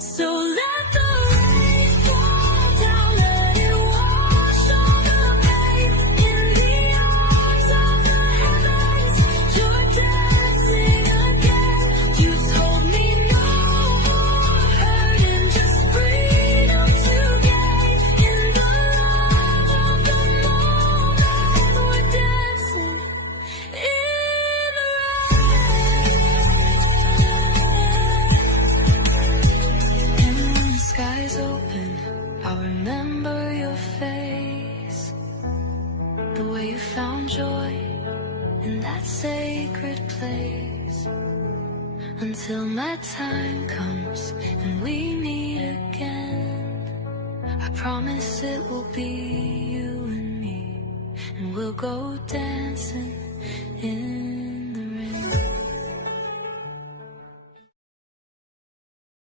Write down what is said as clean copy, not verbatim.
So let the rain fall down, let it wash over me. In the arms of the heavens, you're dancing again. You told me no more hurt and just freedom to gain. In the love of the moment, we're dancing in the And when the skies open, I'll remember your face. The way you found joy in that sacred place. Until my time comes and we meet again, I promise it will be you and me, and we'll go dancing